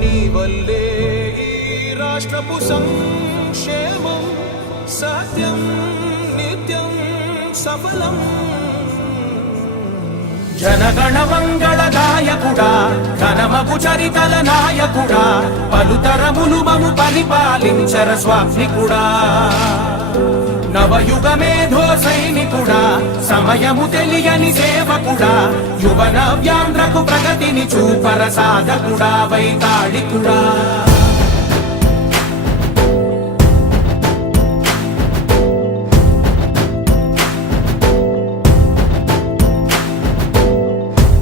నీ వల్లే ఈ రాష్ట్రపు సంక్షేమం సత్యం నిత్యం సఫలం. జనగణ మంగళ గాయకుడా ఘనమగు చరితల నాయకుడా పలుతరములు మము పరిపాలించర స్వామికుడా. నవయుగ మేధో సైనికుడా సమయము తెలియని సేవకుడా యువన వ్యాంధ్రకు ప్రగతిని చూపర సాధకుడా వైతాళికుడా.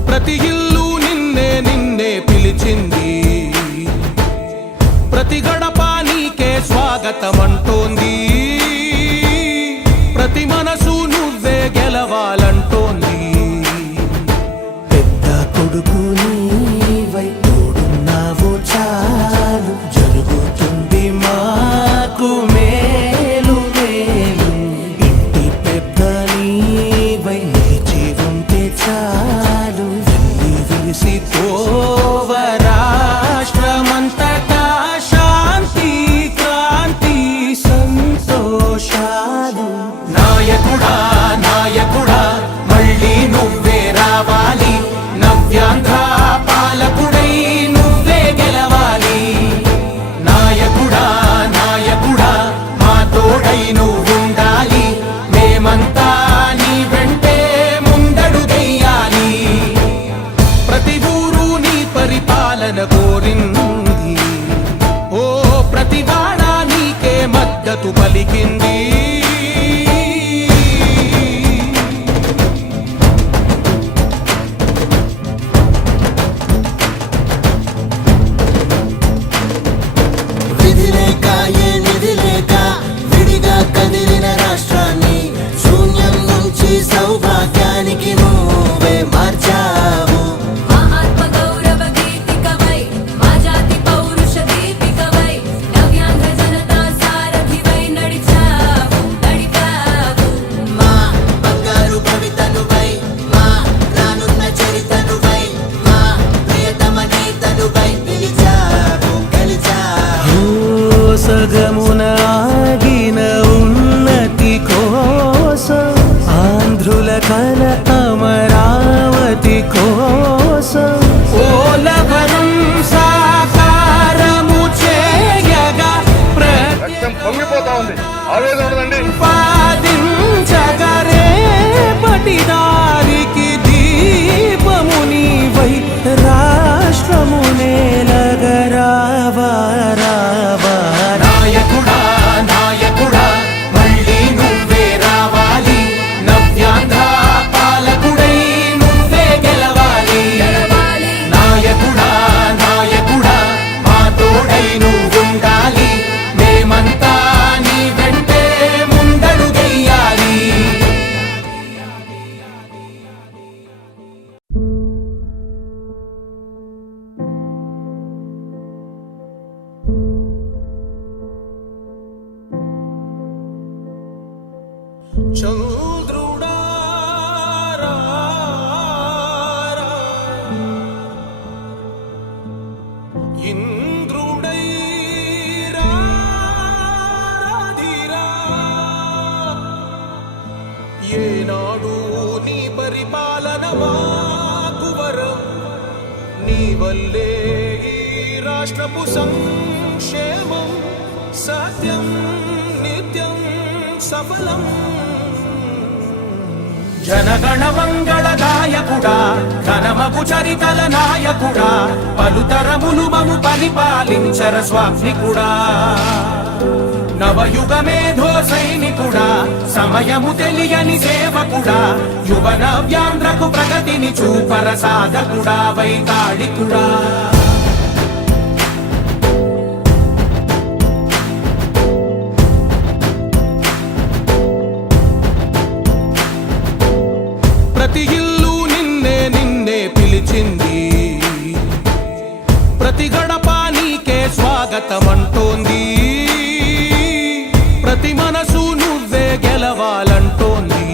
ప్రతి ఇల్లు నిన్నే నిన్నే పిలిచింది, ప్రతి గడప నీకే స్వాగతమంటోంది, ప్రతి మనసు నువ్వే గెలవాలంటోంది. పెద్ద కొడుకు నీవై తోడున్నావు చాలు జరుగుతుంది మాకు మేలు మేలు. ఇంటి పెద్ద నీవై నిలిచి ఉంటే చాలు వెళ్ళి విరిసి పోవ రాష్ట్రమంతటా శాంతి క్రాంతి సంతోషాలు. నాయకుడా నాయకుడా మళ్ళీ నువ్వే రావాలి, నవ్యాంధ్ర పాలకుడై నువ్వే గెలవాలి. నాయకుడా నాయకుడా మా తోడై నువ్వుండాలి, మేమంతా నీ వెంటే ముందడుగెయ్యాలి. ప్రతి ఊరు నీ పరిపాలన కోరింది, ఓ ప్రతి వాడ నీకే మద్దతు పలికింది. సౌభాగ్యానికి నువ్వే మార్చావు. మా ఆత్మ గౌరవ గీతికవై మా జాతి పౌరుష దీపికవై నవ్యాంధ్ర జనతా సారథివై నడిచావు నడిపావు. మా బంగారు భవితనువై మా రానున్న చరితనువై మా ప్రియతమ నేతనువై పిలిచావు గెలిచావు. సగమున ఆగిన ఉన్నతి కోసం ఆంధ్రుల కల అమరావతి కోసం ఓలవరం సాకారము చేయగా పొంగిపోతా ఉంది, ఆవేదన ఉండదండి. పాదించగరే పటిదారికి దీపము నీవై రాష్ట్రము నేలగరావా రావా. నాయకుడా నాయకుడా మళ్ళీ నువ్వే రావాలి, నవ్యాంధ్ర పాలకుడై నువ్వే గెలవాలి. నాయకుడా నాయకుడా మా తోడై నువ్వుండాలి, మేమంతా నీ వెంటే ముందడుగెయ్యాలి. చంద్రుడా రా రా, ఇంద్రుడై రాధిరా. ఏనాడు నీ పరిపాలన మాకు వరం, నీ వల్లే ఈ రాష్ట్రపు సంక్షేమం సత్యం నిత్యం సఫలం. జనగణ మంగళ గాయకుడా ఘనమగు చరితల నాయకుడా పలుతరములు మము పరిపాలించర స్వామికుడా. నవయుగ మేధో సైనికుడా సమయము తెలియని సేవకుడా యువన వ్యాంధ్రకు ప్రగతిని చూపర సాధకుడా వైతాళికుడా. ప్రతి ఇల్లు నిన్నే నిన్నే పిలిచింది, ప్రతి గడప నీకే స్వాగతమంటోంది, ప్రతి మనసు నువ్వే గెలవాలంటోంది.